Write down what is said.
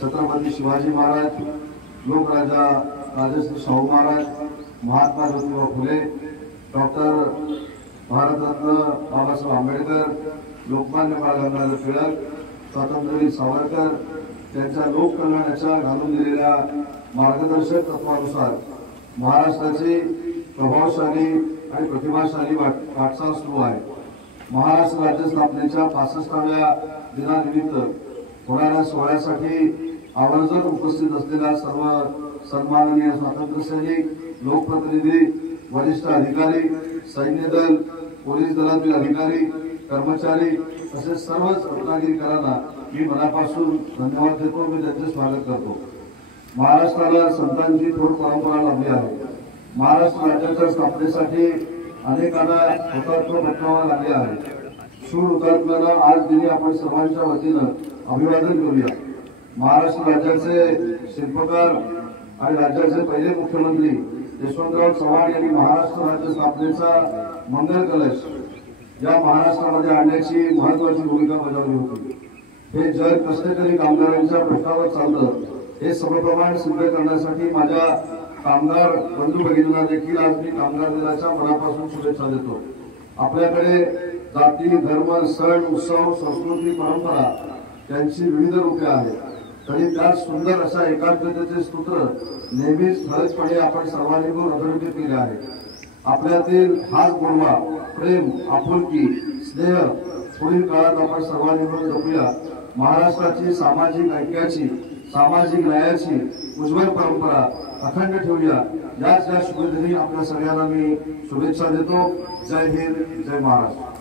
Chhatrapati Shivaji Maharaj, लोकराजा Rajshri Shahu Maharaj, Mahatma Jyotiba Phule, doctor Bharat Ratna Babasaheb Ambedkar, Lokmanya Bal Gangadhar Tilak, स्वातंत्र्यवीर सावरकर त्यांच्या लोककल्याणाच्या घालून दिलेल्या मार्गदर्शक तत्वानुसार महाराष्ट्राची प्रभावशाली आणि प्रतिभाशाली वाटचाल सुरू आहे। महाराष्ट्र राज्य स्थापनेच्या 65व्या दिनानिमित्त होणाऱ्या सोहळ्यासाठी आवर्जून उपस्थित असलेल्या सर्व सन्माननीय स्वातंत्र्य सैनिक, लोकप्रतिनिधी, वरिष्ठ अधिकारी, सैन्य दल, पोलीस दलातील अधिकारी, कर्मचारी तसेच सर्वच रत्नागिरीकरांना मी मनापासून धन्यवाद देतो। मी त्यांचे स्वागत करतो। महाराष्ट्राला संतांची थोर परंपरा लाभली आहे। महाराष्ट्र राज्याच्या स्थापनेसाठी अनेकांना हुतात्मा पत्करावे लागले आहे। शूर हुतात्म्यांना आज दिनी आपण सर्वांच्या वतीनं अभिवादन करूया। महाराष्ट्र राज्याचे शिल्पकार आणि राज्याचे पहिले मुख्यमंत्री यशवंतराव चव्हाण यांनी महाराष्ट्र राज्य स्थापनेचा मंगल कलश या महाराष्ट्रामध्ये आणण्याची महत्वाची भूमिका बजावली होती। हे जग कष्टकरी कामगारांच्या प्रश्नावर चालतं हे समप्रमाण सिद्ध करण्यासाठी माझ्या कामगार बंधू भगिनींना देखील आज मी कामगार दिनाच्या मनापासून शुभेच्छा देतो। आपल्याकडे जाती, धर्म, सण, उत्सव, संस्कृती, परंपरा त्यांची विविध रूपे आहेत, तरी त्यात सुंदर अशा एकात्मतेचे सूत्र नेहमीच ठळकपणे आपण सर्वांनी अधोरेखित केले आहे। आपल्यातील हाच गोडवा, प्रेम, आपुलकी, स्नेह पुढील काळात आपण सर्वांनी जपूया। महाराष्ट्राची सामाजिक ऐक्याची, सामाजिक न्यायाची उज्ज्वल परंपरा अखंड ठेवूया। याच शुभदिनी आपल्या सगळ्यांना मी शुभेच्छा देतो। जय हिंद, जय महाराष्ट्र।